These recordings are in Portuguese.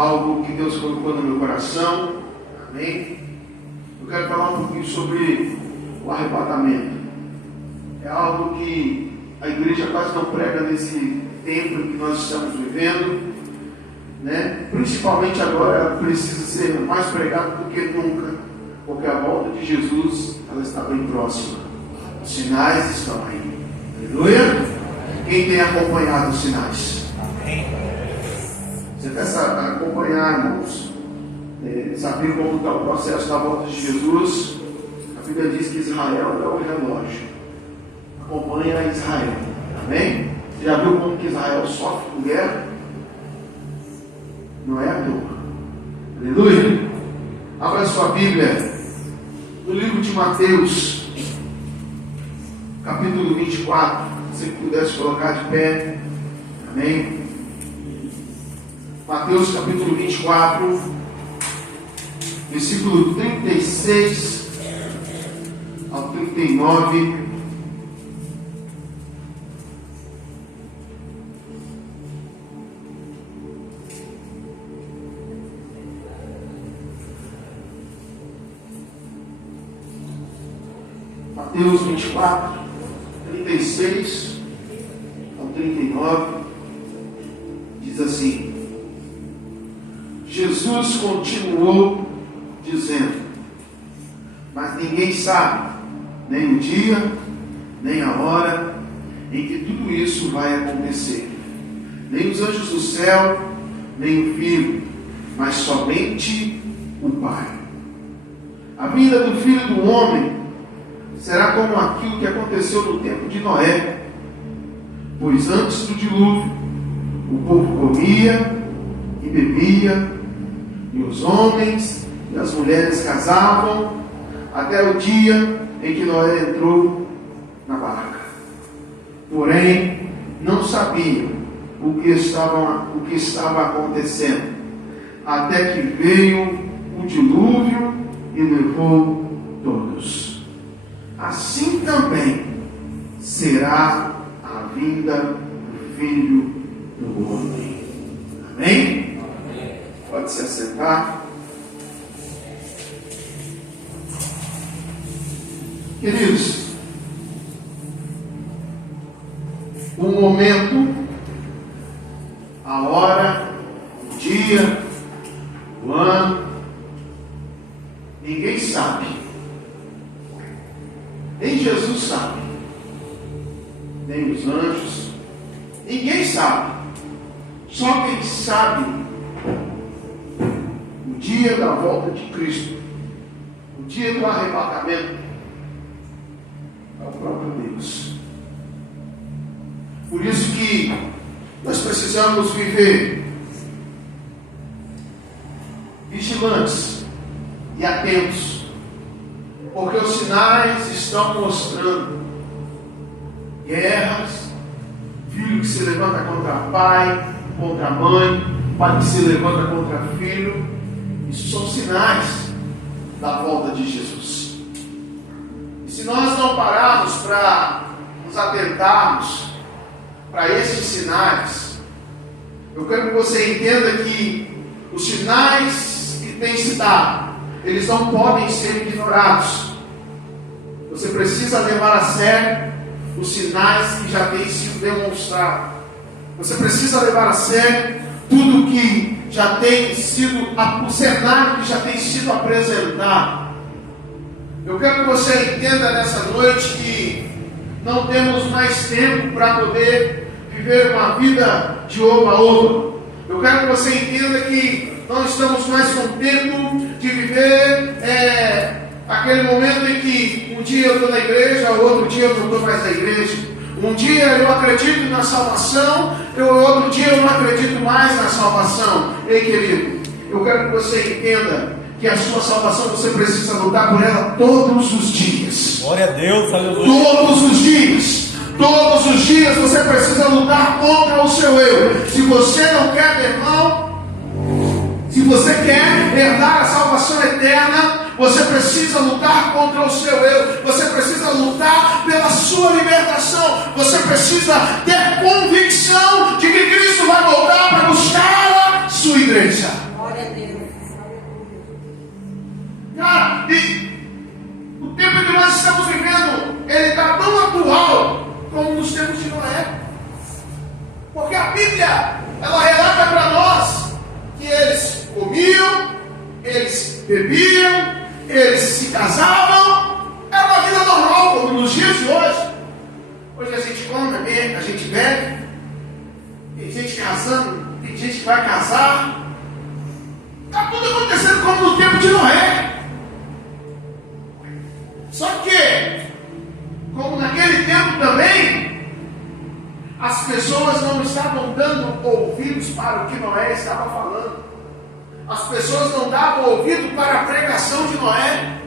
algo que Deus colocou no meu coração. Amém? Eu quero falar um pouquinho sobre o arrebatamento. É algo que a igreja quase não prega nesse tempo que nós estamos vivendo, né? Principalmente agora, ela precisa ser mais pregada do que nunca, porque a volta de Jesus, ela está bem próxima. Os sinais estão aí. Aleluia? Quem tem acompanhado os sinais? Amém. Você quer acompanhar, irmãos? Saber como está o processo da volta de Jesus? A Bíblia diz que Israel é o relógio. Acompanha Israel. Amém? Você já viu como que Israel sofre com guerra? Não é à toa. Aleluia? Abra sua Bíblia no livro de Mateus, capítulo 24. Se você pudesse colocar de pé. Amém? Mateus capítulo 24, versículo 36 ao 39. Mateus 24, 36 ao 39, diz assim: Jesus continuou dizendo: mas ninguém sabe, nem o dia, nem a hora em que tudo isso vai acontecer. Nem os anjos do céu, nem o Filho, mas somente o Pai. A vinda do Filho do Homem será como aquilo que aconteceu no tempo de Noé. Pois antes do dilúvio, o povo comia e bebia, e os homens e as mulheres casavam, até o dia em que Noé entrou na barca. Porém, não sabiam o que estava acontecendo, até que veio o dilúvio e levou todos. Assim também será a vinda do Filho do Homem. Amém? Amém. Pode se assentar. Queridos, o momento, a hora, o dia, o ano, ninguém sabe. Nem Jesus sabe, nem os anjos, ninguém sabe. Só quem sabe o dia da volta de Cristo, o dia do arrebatamento, é o próprio Deus. Por isso que nós precisamos viver vigilantes e atentos, porque os sinais estão mostrando guerras, filho que se levanta contra pai, contra mãe, pai que se levanta contra filho. Isso são sinais da volta de Jesus. E se nós não pararmos para nos atentarmos para esses sinais, eu quero que você entenda que os sinais que têm se dado, eles não podem ser ignorados. Você precisa levar a sério os sinais que já têm sido demonstrados. Você precisa levar a sério tudo que já tem sido, o cenário que já tem sido apresentado. Eu quero que você entenda nessa noite que não temos mais tempo para poder viver uma vida de oba-oba. Eu quero que você entenda que não estamos mais com tempo de viver aquele momento em que um dia eu estou na igreja, outro dia eu não estou mais na igreja. Um dia eu acredito na salvação, outro dia eu não acredito mais na salvação. Ei, querido, eu quero que você entenda que a sua salvação você precisa lutar por ela todos os dias. Glória a Deus, aleluia. Todos os dias. Todos os dias você precisa lutar contra o seu eu. Se você não quer, meu irmão, se você quer herdar a salvação eterna, você precisa lutar contra o seu eu. Você precisa lutar pela sua libertação. Você precisa ter convicção de que Cristo vai voltar para buscar a sua igreja. Glória a Deus. Cara, e o tempo que nós estamos vivendo, ele está tão atual como nos tempos de Noé. Porque a Bíblia, ela relata para nós que eles comiam, eles bebiam, eles se casavam. Era uma vida normal, como nos dias de hoje. Hoje a gente come, a gente bebe, tem gente casando, tem gente que vai casar. Está tudo acontecendo como no tempo de Noé. Só que, como naquele tempo também, as pessoas não estavam dando ouvidos para o que Noé estava falando. As pessoas não davam ouvido para a pregação de Noé.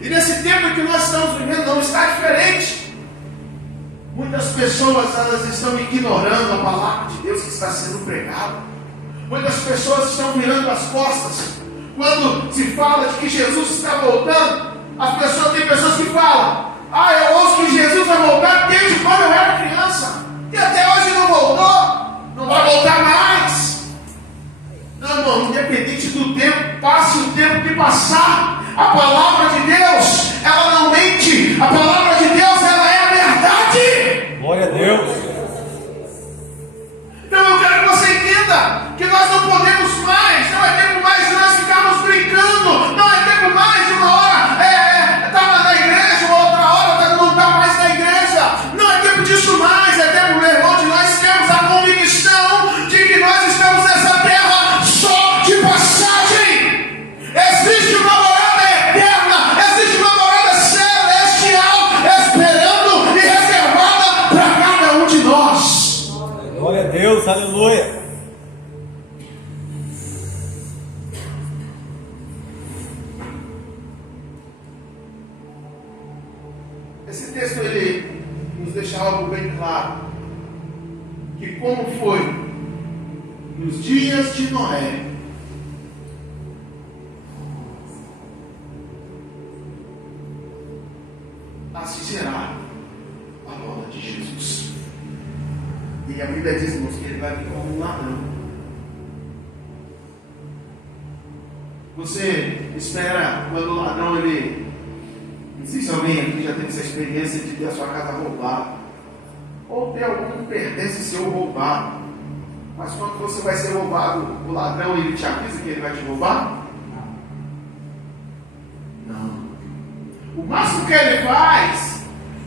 E nesse tempo em que nós estamos vivendo não está diferente. Muitas pessoas, elas estão ignorando a palavra de Deus que está sendo pregada. Muitas pessoas estão virando as costas. Quando se fala de que Jesus está voltando, tem pessoas que falam: eu ouço que Jesus vai voltar desde quando eu era criança, e até hoje não voltou, não vai voltar mais. Não, irmão, independente do tempo, passe o tempo que passar, a palavra de Deus, ela não mente. A palavra de Deus, ela é a verdade. Glória a Deus. Então eu quero que você entenda que nós não podemos mais, não é tempo mais de nós ficarmos brincando, não é tempo mais de uma hora estar na igreja, uma outra hora não estar mais na igreja. Não é tempo disso mais, é tempo, meu irmão, de nós termos a convicção de que nós estamos nessa terra só de passagem. Existe uma morada eterna, existe uma morada celestial esperando e reservada para cada um de nós. Glória a Deus, aleluia. Esse texto, ele nos deixa algo bem claro, que como foi nos dias de Noé, assim será a volta de Jesus. E a Bíblia diz, irmãos, que ele vai vir como um ladrão. Você espera quando o ladrão, não sei se alguém aqui já teve essa experiência de ter a sua casa roubada, ou ter algum pertence seu roubado. Mas quando você vai ser roubado, o ladrão, ele te avisa que ele vai te roubar? Não. O máximo que ele faz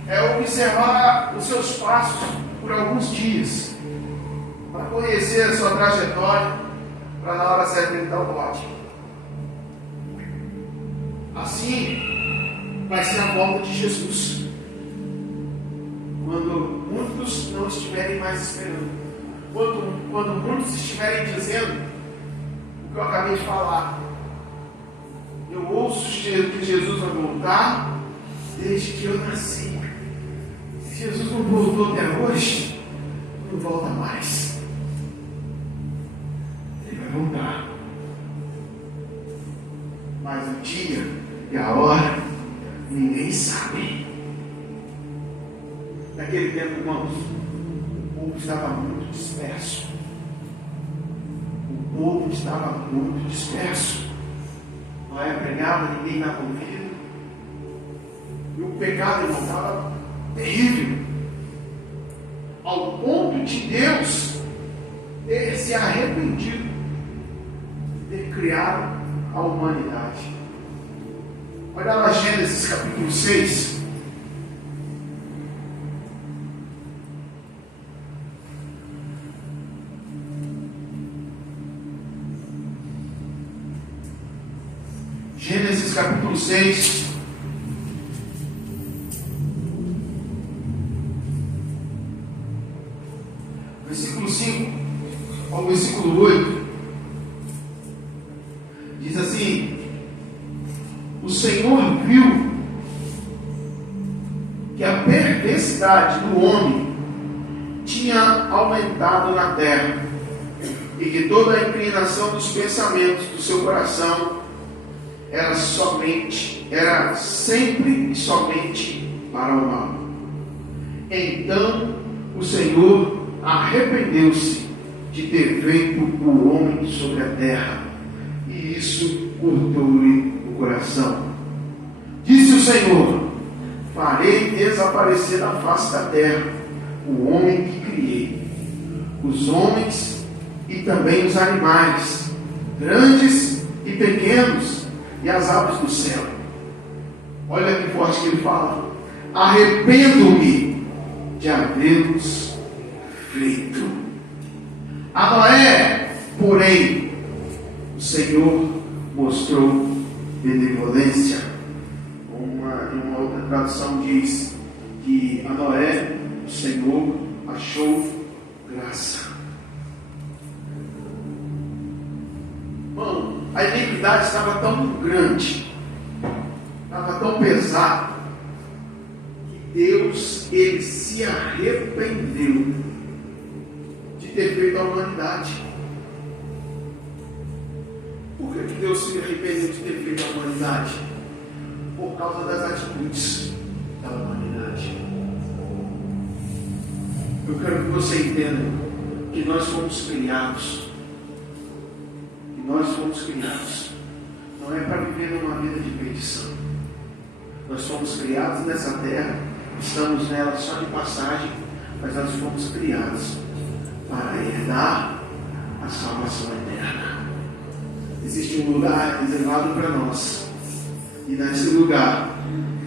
é observar os seus passos por alguns dias, para conhecer a sua trajetória, para na hora certa ele dar o bote. Assim vai ser a volta de Jesus, quando muitos não estiverem mais esperando, quando muitos estiverem dizendo o que eu acabei de falar: eu ouço que Jesus vai voltar desde que eu nasci. Se Jesus não voltou até hoje, não volta mais. Ele vai voltar, mas o dia e a hora ninguém sabe. Naquele tempo, irmãos, o povo estava muito disperso. O povo estava muito disperso. Noé pregava, ninguém dava ouvido. E o pecado, irmão, estava terrível. Ao ponto de Deus ter se arrependido de ter criado a humanidade. Olha lá Gênesis capítulo 6. Gênesis capítulo 6. Versículo 5 ao versículo 8. Diz assim: o Senhor viu que a perversidade do homem tinha aumentado na terra, e que toda a inclinação dos pensamentos do seu coração era sempre e somente para o mal. Então o Senhor arrependeu-se de ter feito o homem sobre a terra, e isso cortou-lhe o coração. Disse o Senhor: farei desaparecer da face da terra o homem que criei, os homens e também os animais, grandes e pequenos, e as aves do céu. Olha que forte que ele fala: arrependo-me de havê-los feito. A Noé, porém, o Senhor mostrou benevolência. Uma outra tradução diz que a Noé, o Senhor achou graça. Irmão, a iniquidade estava tão grande, estava tão pesada, que Deus, ele se arrependeu de ter feito a humanidade. Por que Deus se arrependeu de ter feito a humanidade? Por causa das atitudes da humanidade. Eu quero que você entenda que nós fomos criados. Não é para viver uma vida de perdição. Nós fomos criados nessa terra, estamos nela só de passagem, mas nós fomos criados para herdar a salvação eterna. Existe um lugar reservado para nós. E nesse lugar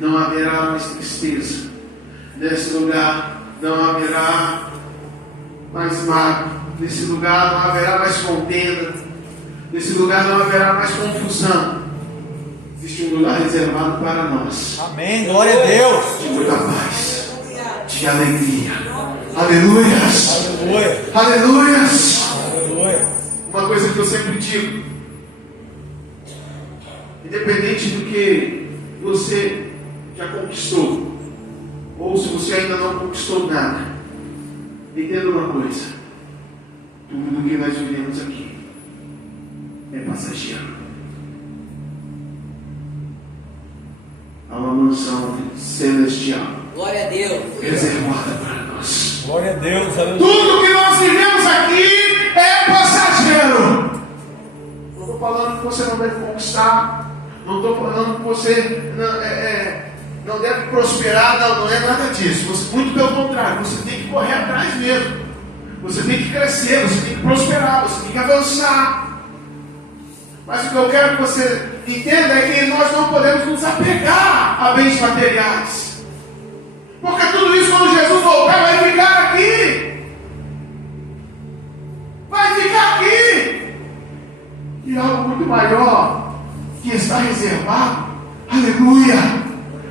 não haverá mais tristeza. Nesse lugar não haverá mais mágoa. Nesse lugar não haverá mais contenda. Nesse lugar não haverá mais confusão. Existe um lugar reservado para nós. Amém. Glória a Deus. De muita paz. De alegria. Aleluias. Aleluia. Aleluias. Aleluia. Uma coisa que eu sempre digo: independente do que você já conquistou, ou se você ainda não conquistou nada, entenda uma coisa: tudo que nós vivemos aqui é passageiro. Há uma mansão celestial, glória a Deus, reservada para nós. Glória a Deus. Aleluia. Tudo que nós vivemos aqui é passageiro. Não estou falando que você não deve conquistar. Não estou falando que você não deve prosperar, não é nada disso. Muito pelo contrário, você tem que correr atrás mesmo. Você tem que crescer, você tem que prosperar, você tem que avançar. Mas o que eu quero que você entenda é que nós não podemos nos apegar a bens materiais. Porque tudo isso, quando Jesus voltar, vai ficar aqui. Vai ficar aqui. E algo muito maior que está reservado, aleluia,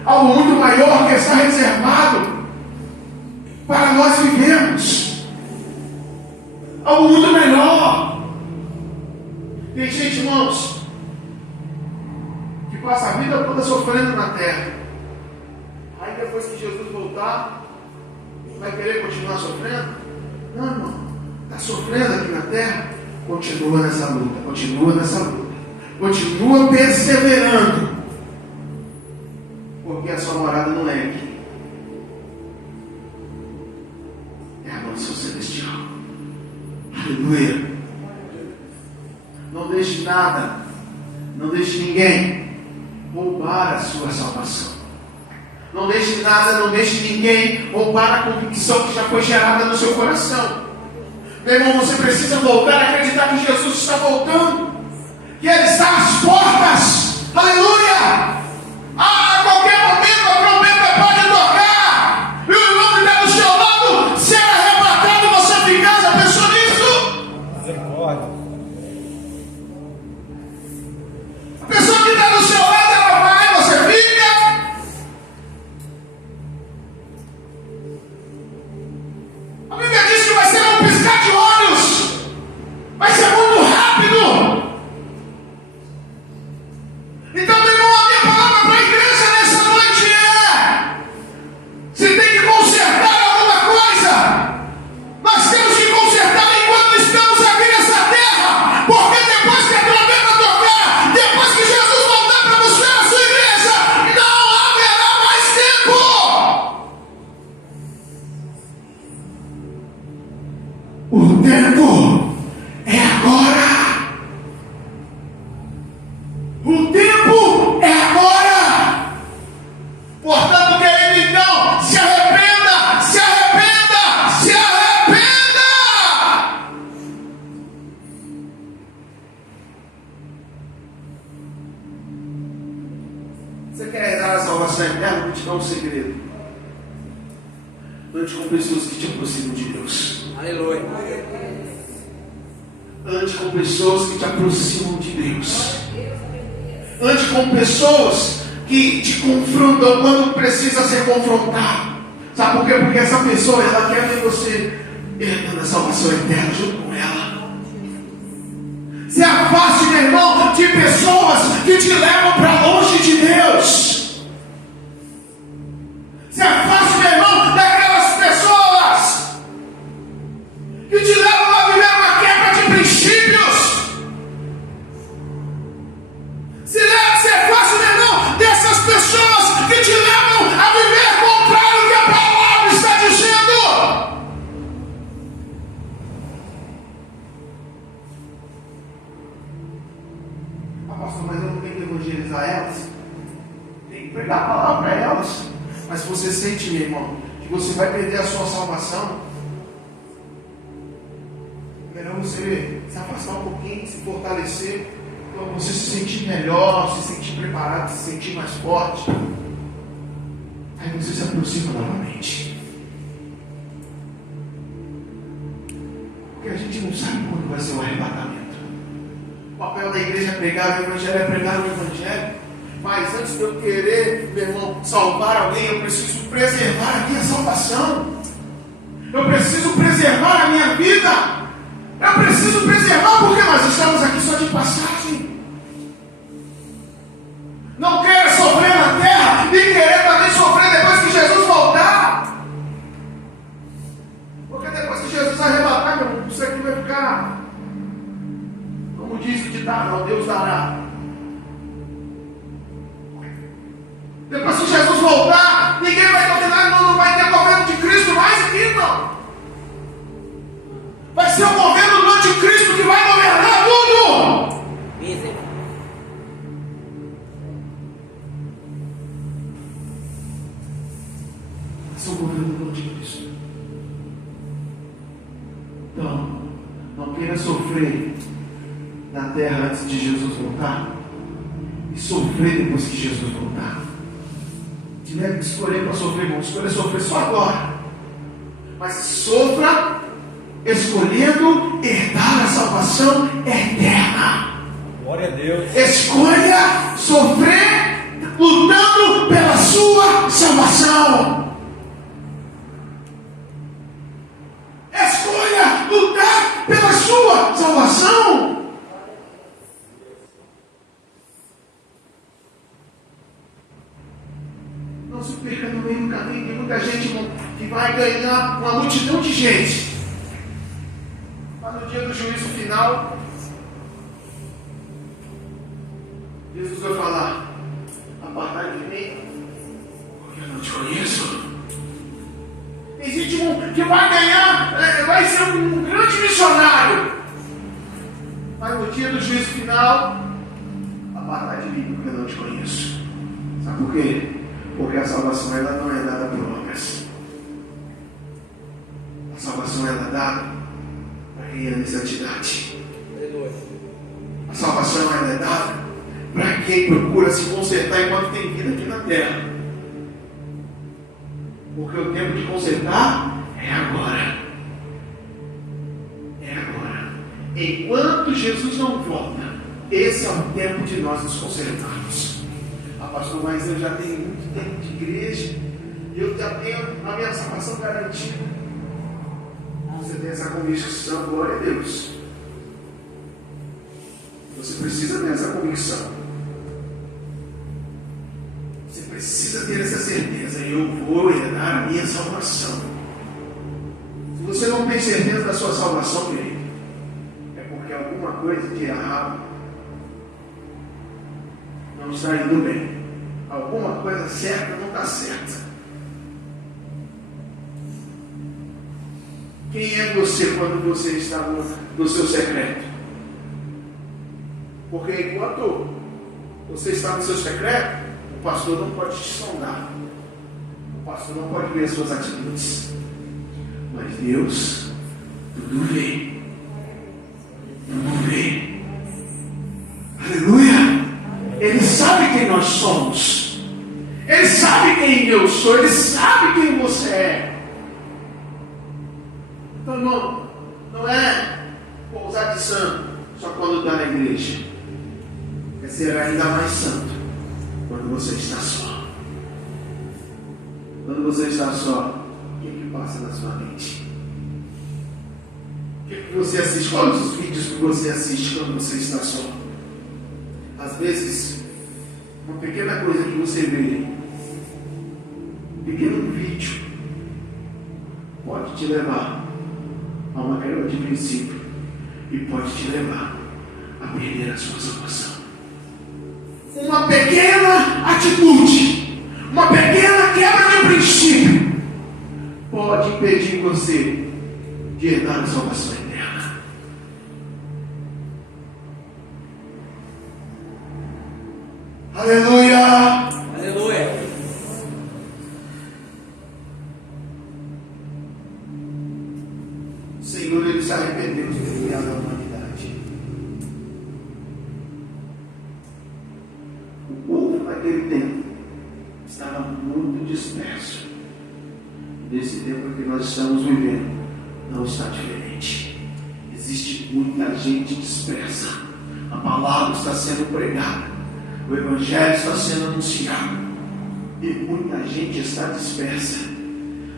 algo muito maior que está reservado para nós vivermos, algo muito melhor. Tem gente, irmãos, que passa a vida toda sofrendo na terra, aí depois que Jesus voltar, vai querer continuar sofrendo? Não, irmão, está sofrendo aqui na terra, continua nessa luta, continua perseverando, porque a sua morada não é aqui, é a mansão celestial. Aleluia. Não deixe nada, não deixe ninguém roubar a sua salvação. Não deixe nada, não deixe ninguém roubar a convicção que já foi gerada no seu coração. Meu irmão, você precisa voltar a acreditar que Jesus está voltando, que Ele está às portas. Aleluia! A qualquer momento a trombeta pode tocar e o irmão que está do seu lado ser arrebatado, você ficar. Já pensou nisso? Misericórdia. A pessoa que está do seu lado, ela vai, você fica. A Bíblia diz que vai ser um piscar de olhos, vai ser muito rápido. Você quer herdar a salvação eterna? Vou te dar um segredo. Ande com pessoas que te aproximam de Deus. Aleluia. Ande com pessoas que te aproximam de Deus. Ande com pessoas que te confrontam quando precisa ser confrontado. Sabe por quê? Porque essa pessoa, ela quer ver você herdando a salvação eterna junto com ela. Se afaste, meu irmão, de pessoas que te levam para longe de Deus. Se afaste, meu irmão, daquelas pessoas que te levam a viver uma quebra de princípios. Se afaste, meu irmão, dessas pessoas que te levam a viver contrário ao que a palavra está dizendo. Pastor, mas eu não tenho que evangelizar elas. Tem que pregar a palavra para elas. Mas se você sente, meu irmão, que você vai perder a sua salvação, melhor você se afastar um pouquinho, se fortalecer, para você se sentir melhor, se sentir preparado, se sentir mais forte. Aí você se aproxima novamente. Porque a gente não sabe quando vai ser o arrebatamento. O papel da igreja é pregar o evangelho, é pregar o evangelho. Mas antes de eu querer, meu irmão, salvar alguém, eu preciso preservar a minha salvação. Eu preciso preservar a minha vida. Eu preciso preservar porque nós estamos aqui só de passagem. Não quero sofrer na terra e querer também sofrer depois que Jesus voltar. Porque depois que Jesus arrebatar, meu irmão, isso aqui vai ficar, como diz o ditado, Deus dará. Depois que Jesus voltar, ninguém vai dominar, não vai ter governo de Cristo mais aqui, não. Vai ser o governo do anticristo que vai governar tudo. Vai ser o governo do anticristo. Então, não queira sofrer na terra antes de Jesus voltar e sofrer depois que Jesus voltar. Se tiver que escolher para sofrer, irmão, escolha sofrer só agora, mas sofra escolhendo herdar a salvação eterna. Glória a Deus. Escolha sofrer lutando pela sua salvação. Escolha lutar pela sua salvação. Não se perca no meio do caminho. Tem muita gente que vai ganhar uma multidão de gente. Mas no dia do juízo final, Jesus vai falar: apartai de mim, porque eu não te conheço. Tem gente que vai ganhar, vai ser um grande missionário. Mas no dia do juízo final, apartai de mim, porque eu não te conheço. Sabe por quê? Porque a salvação ela não é dada por obras. A salvação ela é dada para quem ama santidade. A salvação ela é dada para quem procura se consertar enquanto tem vida aqui na terra. Porque o tempo de consertar é agora. É agora. Enquanto Jesus não volta, esse é o tempo de nós nos consertarmos. Pastor, mas eu já tenho muito tempo de igreja, eu já tenho a minha salvação garantida. Você tem essa convicção, glória a Deus. Você precisa ter essa convicção. Você precisa ter essa certeza. Eu vou herdar a minha salvação. Se você não tem certeza da sua salvação, querido, é porque alguma coisa de errado não está indo bem. Alguma coisa certa não está certa. Quem é você quando você está no seu secreto? Porque enquanto você está no seu secreto, o pastor não pode te sondar. O pastor não pode ver as suas atitudes. Mas Deus tudo vê. Tudo vê. Aleluia! Ele sabe quem nós somos. Ele sabe quem eu sou, Ele sabe quem você é. Então, irmão, não é pousar de santo só quando está na igreja. É ser ainda mais santo quando você está só. Quando você está só, o que passa na sua mente? O que você assiste? Quais os vídeos que você assiste quando você está só? Às vezes, uma pequena coisa que você vê, um pequeno vídeo, pode te levar a uma quebra de princípio e pode te levar a perder a sua salvação. Uma pequena atitude, uma pequena quebra de princípio pode impedir você de herdar a salvação eterna. Aleluia! Aleluia. O Senhor, Ele se arrependeu de ter criado a humanidade. O povo naquele tempo estava muito disperso. Nesse tempo que nós estamos vivendo, não está diferente. Existe muita gente dispersa. A palavra está sendo pregada, o Evangelho está sendo anunciado, e muita gente está dispersa.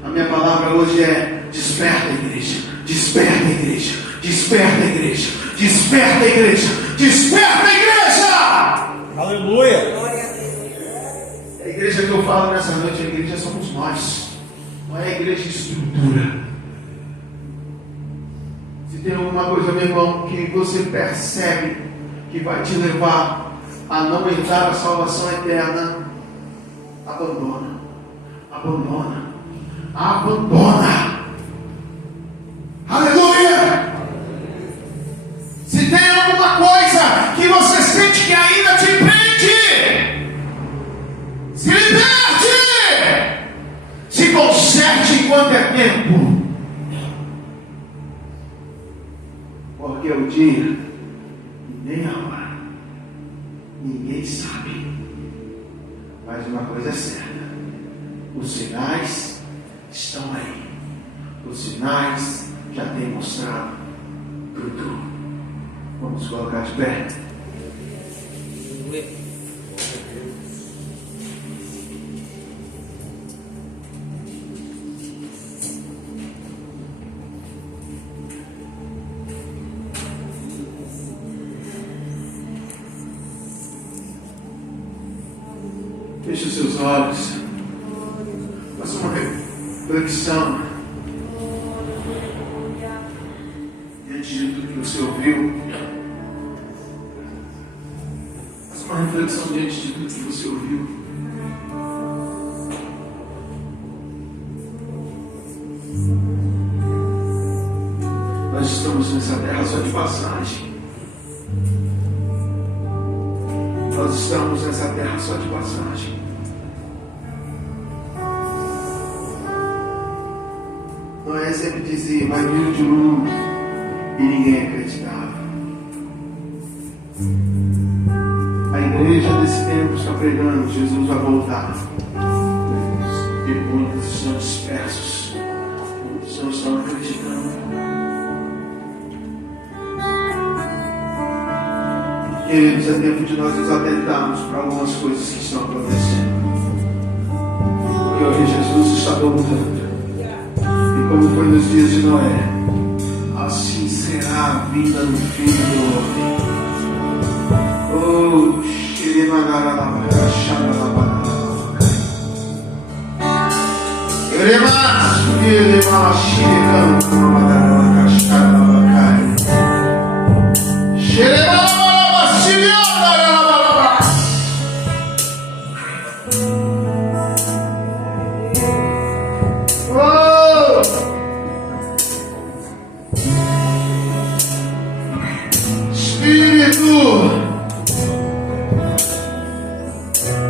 A minha palavra hoje é: desperta, igreja, desperta, igreja, desperta, igreja, desperta, igreja, desperta, igreja! Aleluia. A igreja que eu falo nessa noite, a igreja somos nós. Não é a igreja de estrutura. Se tem alguma coisa, meu irmão, que você percebe que vai te levar a não herdar a salvação eterna, abandona. Abandona. Abandona. Aleluia! Se tem alguma coisa que você sente que ainda te prende, se liberte! Se conserte enquanto é tempo, porque o dia e nem a hora ninguém sabe. Mas uma coisa é certa: os sinais estão aí. Os sinais já têm mostrado tudo. Vamos colocar de pé. Feche os seus olhos. Faça uma reflexão diante de tudo que você ouviu. Faça uma reflexão diante de tudo que você ouviu. Nós estamos nessa terra só de passagem. Nós estamos nessa terra só de passagem. Noé sempre dizia: vai vir o dilúvio, e ninguém acreditava. A igreja desse tempo está pregando: Jesus vai voltar. E muitos estão dispersos, muitos não estão acreditando. Queridos, é tempo de nós nos atentarmos para algumas coisas que estão acontecendo. Porque hoje Jesus está voltando. E como foi nos dias de Noé, assim será a vinda do Filho do Homem. Oh,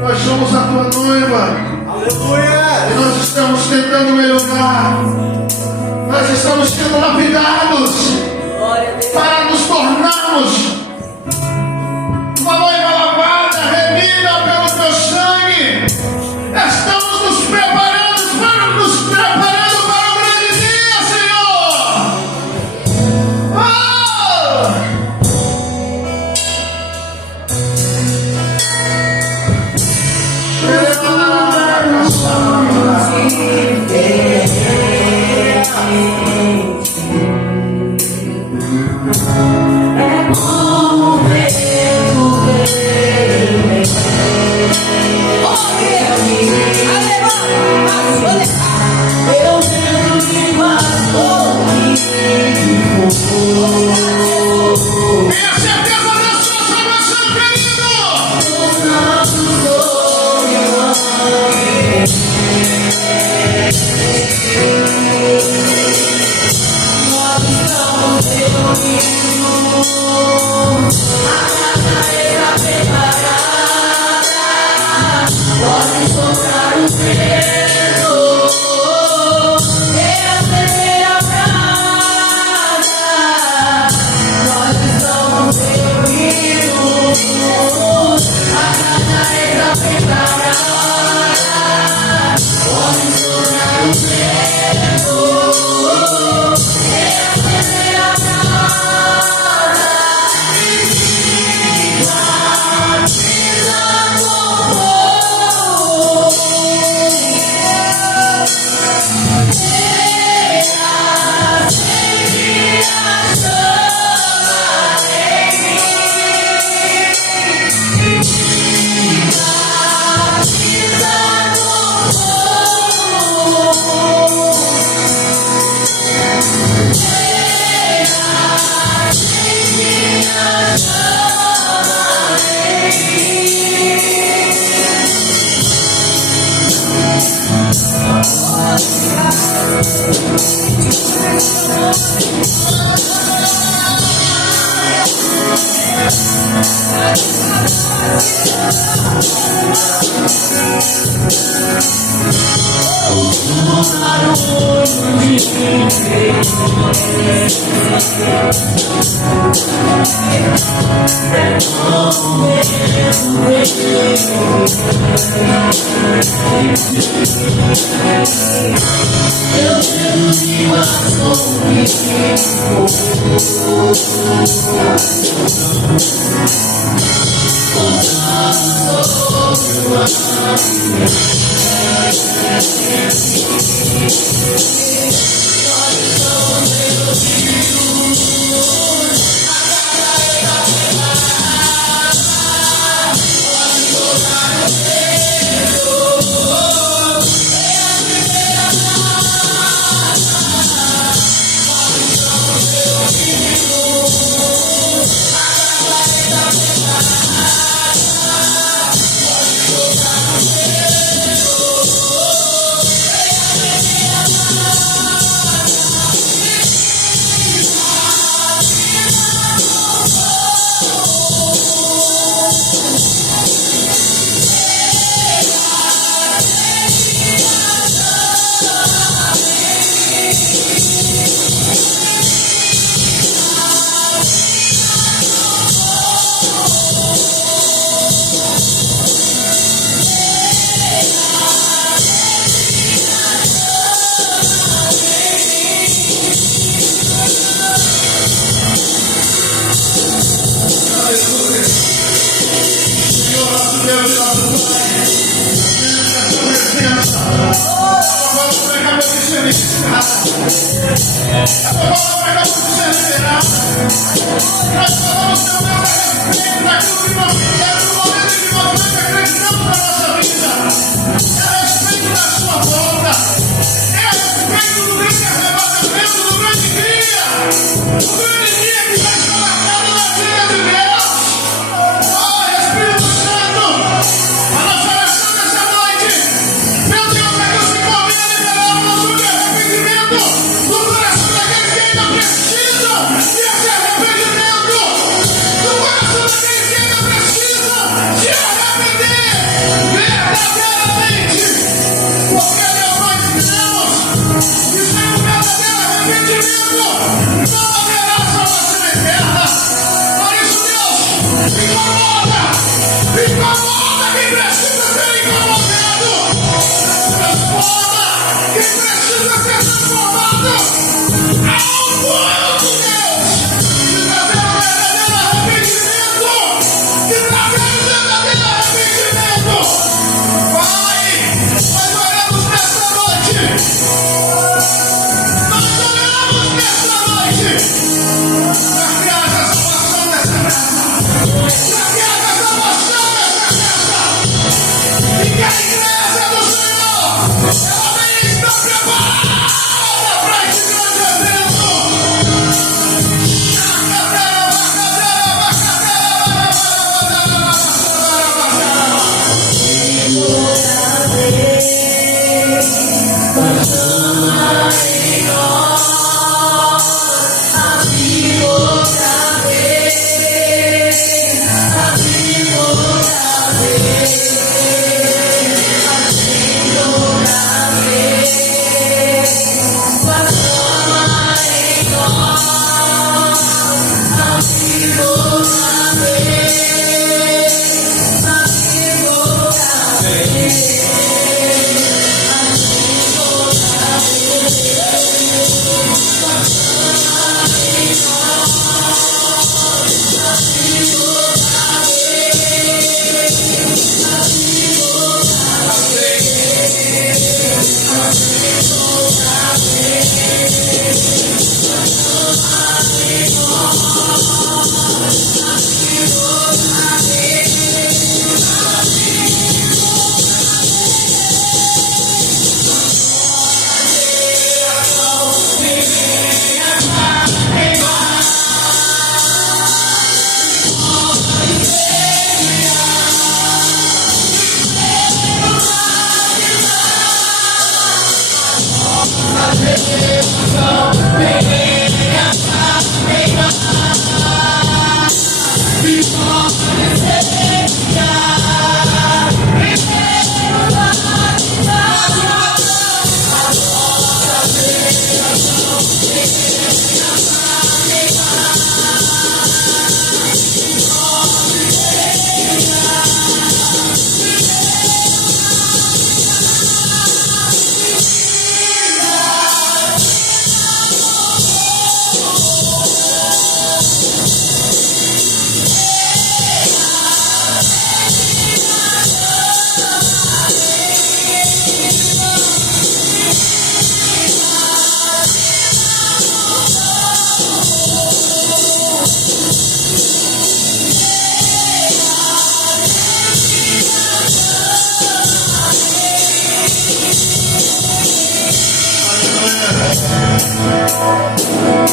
nós somos a tua noiva. Aleluia. E nós estamos tentando melhorar. Nós estamos sendo lapidados para nos tornarmos uma noiva lavada, remida pelo teu sangue. É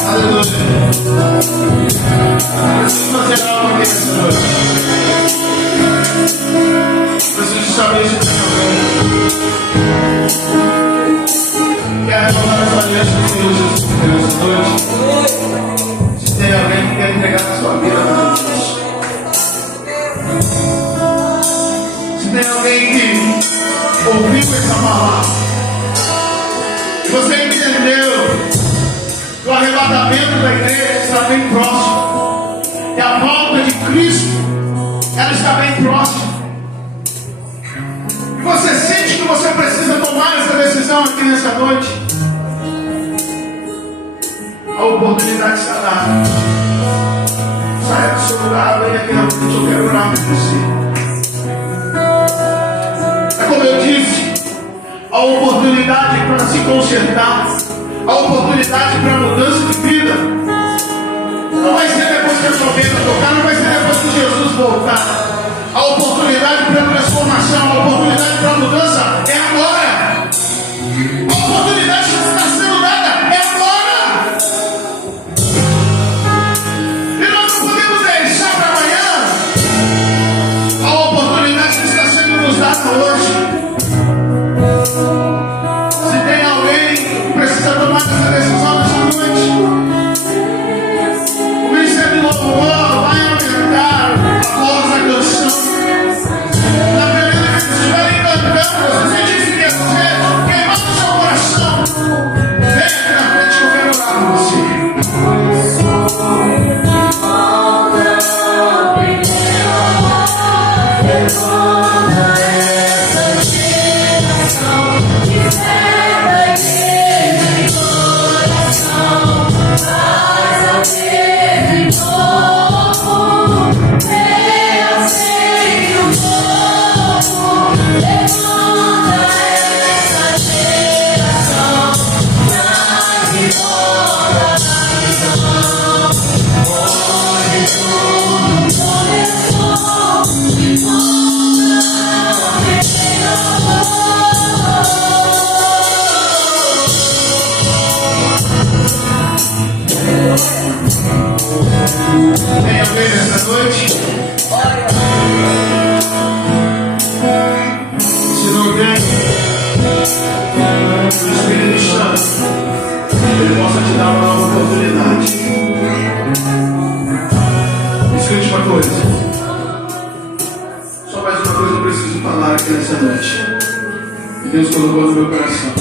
Aleluia. Preciso fazer algo aqui nessa noite. Preciso saber se tem alguém que quer renovar essa aliança com o Senhor Jesus nessa noite. Se tem alguém que quer entregar a sua vida para Jesus. Se tem alguém que ouviu essa palavra e você entendeu que o arrebatamento da igreja está bem próximo, que a volta de Cristo ela está bem próxima, e você sente que você precisa tomar essa decisão aqui nessa noite, a oportunidade está dada. Saia do seu lugar, vem aqui na frente, eu quero orar por você. É como eu disse, a oportunidade para se consertar, a oportunidade para mudança de vida não vai ser depois que a sua vida tocar, não vai ser depois que Jesus voltar. A oportunidade para transformação, a oportunidade para mudança é agora. A oportunidade que está sendo dada é agora. E nós não podemos deixar para amanhã a oportunidade que está sendo nos dada hoje. Se tem alguém que precisa tomar essa decisão nessa noite, o ministério do louvor vai aumentar a voz da canção. Na medida que vocês estiverem cantando, você sente que quer dizer, queimar o seu coração. Vem aqui na frente que eu quero orar por você. Tem alguém nessa noite? Se não tem, o Espírito Santo ele possa te dar uma nova oportunidade. Escute uma coisa. Só mais uma coisa eu preciso falar aqui nessa noite. Que Deus colocou no meu coração.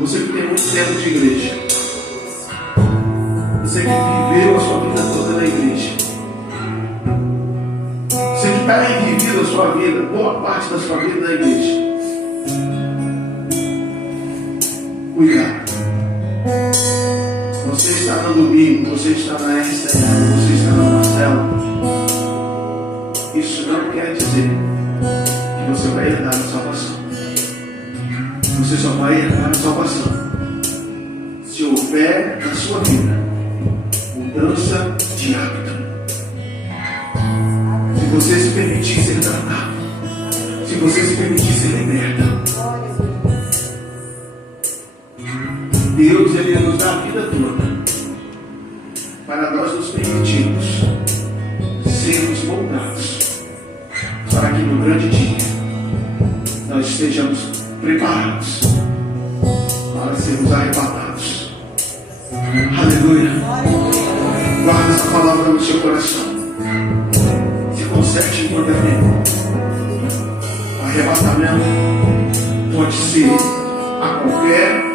Você que tem muito tempo de igreja, você que viveu a sua vida toda na igreja, você que está envolvido a sua vida, boa parte da sua vida na igreja, cuidado. Você está no domingo, você está na RCM, você está na Marcela. Isso não quer dizer que você vai herdar a salvação. Você só vai herdar a salvação se houver na sua vida mudança de hábito. Se você se permitir ser tratado, se você se permitir ser liberta, Deus ele nos dá a vida toda para nós nos permitirmos sermos moldados, para que no grande dia nós estejamos preparados para sermos arrebatados. Aleluia. Guarda essa palavra no seu coração. Se conserte enquanto é tempo. Arrebatamento pode ser a qualquer